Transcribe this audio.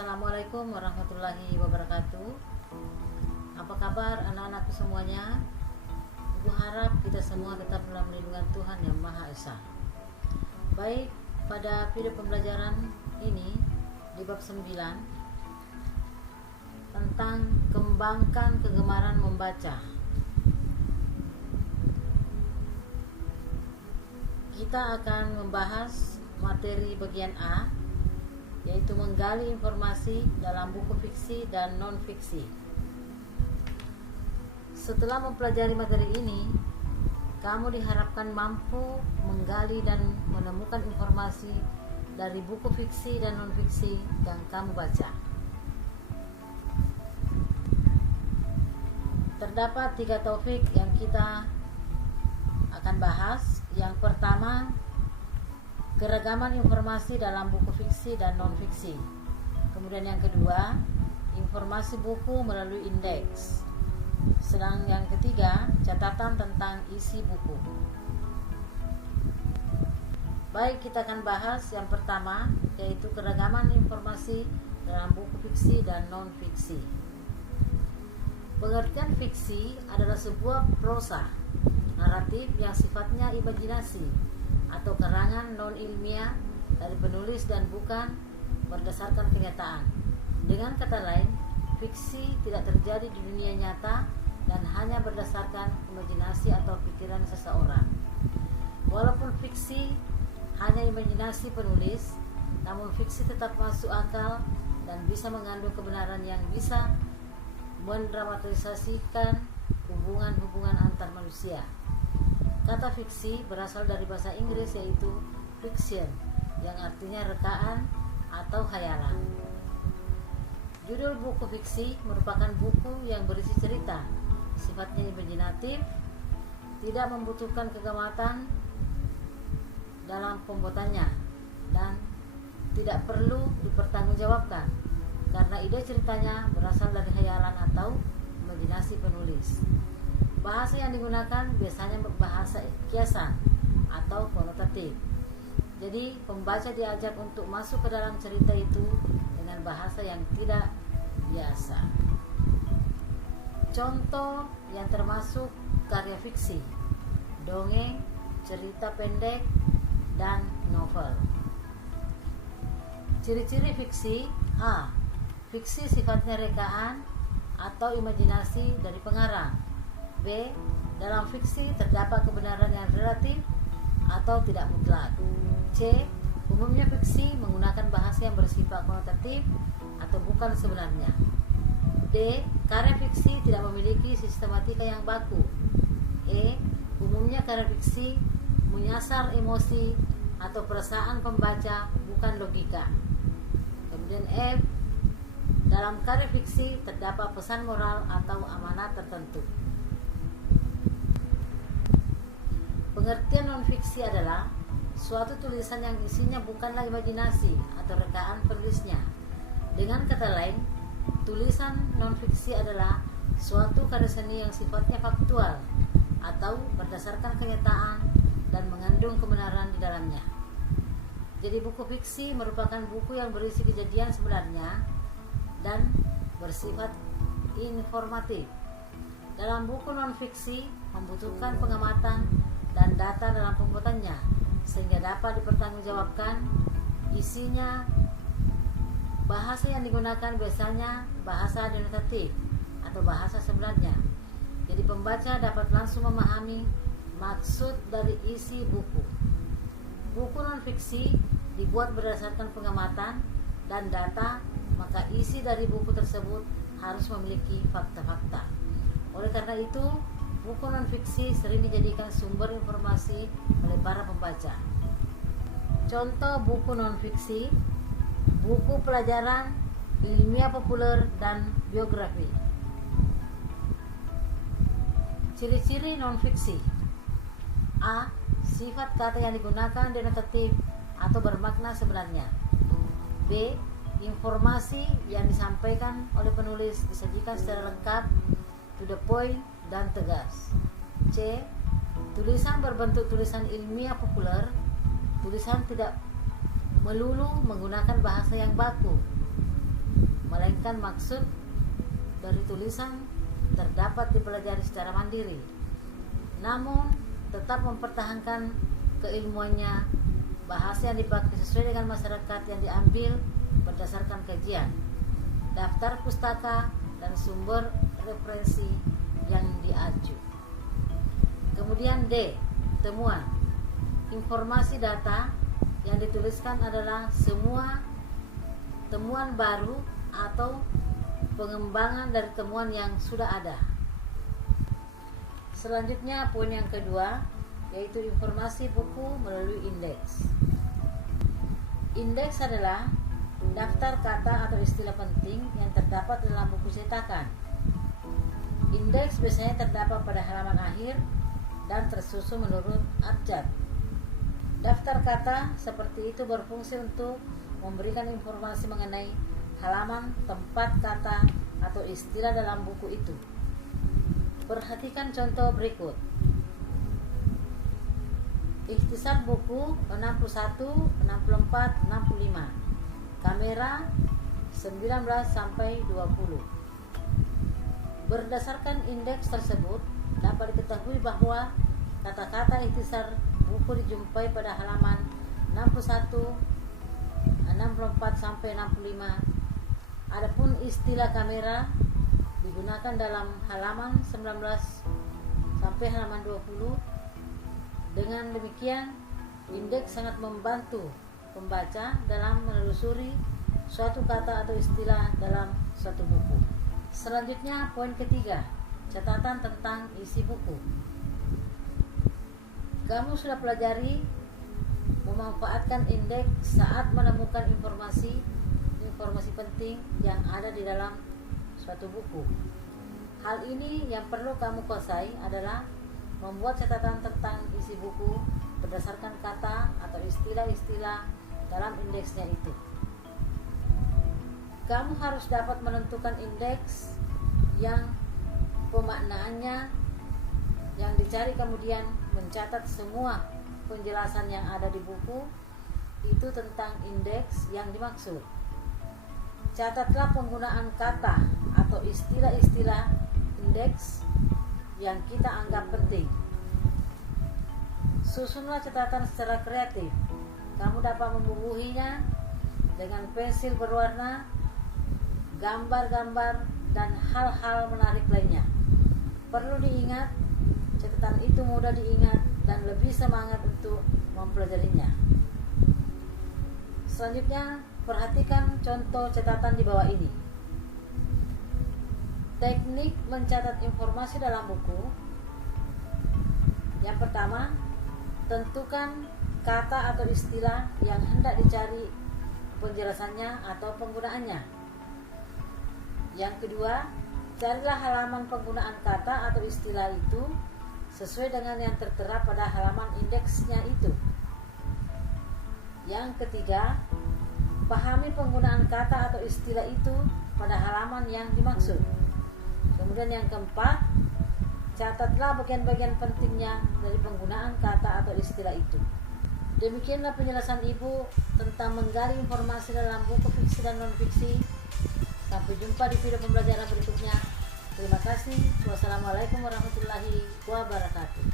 Assalamualaikum warahmatullahi wabarakatuh. Apa kabar anak-anakku semuanya? Ibu harap kita semua tetap dalam lindungan Tuhan yang Maha Esa. Baik, pada video pembelajaran ini di bab 9 tentang kembangkan kegemaran membaca. Kita akan membahas materi bagian A, yaitu menggali informasi dalam buku fiksi dan non-fiksi. Setelah mempelajari materi ini, kamu diharapkan mampu menggali dan menemukan informasi dari buku fiksi dan non-fiksi yang kamu baca. Terdapat 3 topik yang kita akan bahas. Yang pertama, keragaman informasi dalam buku fiksi dan non-fiksi. Kemudian yang kedua, informasi buku melalui indeks. Sedang yang ketiga, catatan tentang isi buku. Baik, kita akan bahas yang pertama, yaitu keragaman informasi dalam buku fiksi dan non-fiksi. Pengertian fiksi adalah sebuah prosa naratif yang sifatnya imajinasi atau karangan non-ilmiah dari penulis dan bukan berdasarkan kenyataan. Dengan kata lain, fiksi tidak terjadi di dunia nyata dan hanya berdasarkan imajinasi atau pikiran seseorang. Walaupun fiksi hanya imajinasi penulis, namun fiksi tetap masuk akal dan bisa mengandung kebenaran yang bisa mendramatisasikan hubungan-hubungan antar manusia. Kata fiksi berasal dari bahasa Inggris, yaitu fiction, yang artinya rekaan atau khayalan. Judul buku fiksi merupakan buku yang berisi cerita, sifatnya imajinatif, tidak membutuhkan kegamatan dalam pembuatannya, dan tidak perlu dipertanggungjawabkan karena ide ceritanya berasal dari khayalan atau imajinasi penulis. Bahasa yang digunakan biasanya bahasa kiasan atau konotatif. Jadi pembaca diajak untuk masuk ke dalam cerita itu dengan bahasa yang tidak biasa. Contoh yang termasuk karya fiksi: dongeng, cerita pendek, dan novel. Ciri-ciri fiksi: A. Fiksi sifatnya rekaan atau imajinasi dari pengarang. B. Dalam fiksi terdapat kebenaran yang relatif atau tidak mutlak. C. Umumnya fiksi menggunakan bahasa yang bersifat konotatif atau bukan sebenarnya. D. Karya fiksi tidak memiliki sistematika yang baku. E. Umumnya karya fiksi menyasar emosi atau perasaan pembaca, bukan logika. Kemudian F. Dalam karya fiksi terdapat pesan moral atau amanat tertentu. Pengertian non-fiksi adalah suatu tulisan yang isinya bukanlah imajinasi atau rekaan penulisnya. Dengan kata lain, tulisan non-fiksi adalah suatu karya seni yang sifatnya faktual atau berdasarkan kenyataan dan mengandung kebenaran di dalamnya. Jadi buku fiksi merupakan buku yang berisi kejadian sebenarnya dan bersifat informatif. Dalam buku non-fiksi membutuhkan pengamatan dan data dalam pembuatannya sehingga dapat dipertanggungjawabkan isinya. Bahasa yang digunakan biasanya bahasa denotatif atau bahasa sebenarnya. Jadi pembaca dapat langsung memahami maksud dari isi buku. Buku non-fiksi dibuat berdasarkan pengamatan dan data, maka isi dari buku tersebut harus memiliki fakta-fakta. Oleh karena itu, buku non-fiksi sering dijadikan sumber informasi oleh para pembaca. Contoh buku non-fiksi: buku pelajaran, ilmiah populer, dan biografi. Ciri-ciri non-fiksi: A. Sifat kata yang digunakan denotatif atau bermakna sebenarnya. B. Informasi yang disampaikan oleh penulis disajikan secara lengkap, to the point, dan tegas. C. Tulisan berbentuk tulisan ilmiah populer. Tulisan tidak melulu menggunakan bahasa yang baku. melainkan maksud dari tulisan terdapat dipelajari secara mandiri, namun tetap mempertahankan keilmuannya, bahasa yang dipakai sesuai dengan masyarakat yang diambil berdasarkan kajian, daftar pustaka, dan sumber referensi yang diaju. Kemudian D. Temuan. Informasi data yang dituliskan adalah semua temuan baru atau pengembangan dari temuan yang sudah ada. Selanjutnya poin yang kedua, yaitu informasi buku melalui indeks. Indeks adalah daftar kata atau istilah penting yang terdapat dalam buku cetakan. Indeks biasanya terdapat pada halaman akhir dan tersusun menurut abjad. Daftar kata seperti itu berfungsi untuk memberikan informasi mengenai halaman, tempat kata atau istilah dalam buku itu. Perhatikan contoh berikut. Ikhtisar buku 61, 64, 65. Kamera 19 sampai 20. Berdasarkan indeks tersebut dapat diketahui bahwa kata-kata ikhtisar buku dijumpai pada halaman 61, 64 sampai 65. Adapun istilah kamera digunakan dalam halaman 19 sampai halaman 20. Dengan demikian, indeks sangat membantu pembaca dalam menelusuri suatu kata atau istilah dalam suatu buku. Selanjutnya, poin ketiga, catatan tentang isi buku. Kamu sudah pelajari memanfaatkan indeks saat menemukan informasi penting yang ada di dalam suatu buku. Hal ini yang perlu kamu kuasai adalah membuat catatan tentang isi buku berdasarkan kata atau istilah-istilah dalam indeksnya itu. Kamu harus dapat menentukan indeks yang pemaknaannya yang dicari, kemudian mencatat semua penjelasan yang ada di buku itu tentang indeks yang dimaksud. Catatlah penggunaan kata atau istilah-istilah indeks yang kita anggap penting. Susunlah catatan secara kreatif. Kamu dapat membubuhinya dengan pensil berwarna, gambar-gambar, dan hal-hal menarik lainnya. Perlu diingat, catatan itu mudah diingat dan lebih semangat untuk mempelajarinya. Selanjutnya, perhatikan contoh catatan di bawah ini. Teknik mencatat informasi dalam buku. Yang pertama, tentukan kata atau istilah yang hendak dicari penjelasannya atau penggunaannya. Yang kedua, carilah halaman penggunaan kata atau istilah itu sesuai dengan yang tertera pada halaman indeksnya itu. Yang ketiga, pahami penggunaan kata atau istilah itu pada halaman yang dimaksud. Kemudian yang keempat, catatlah bagian-bagian pentingnya dari penggunaan kata atau istilah itu. Demikianlah penjelasan Ibu tentang menggali informasi dalam buku fiksi dan non-fiksi. Sampai jumpa di video pembelajaran berikutnya. Terima kasih. Wassalamualaikum warahmatullahi wabarakatuh.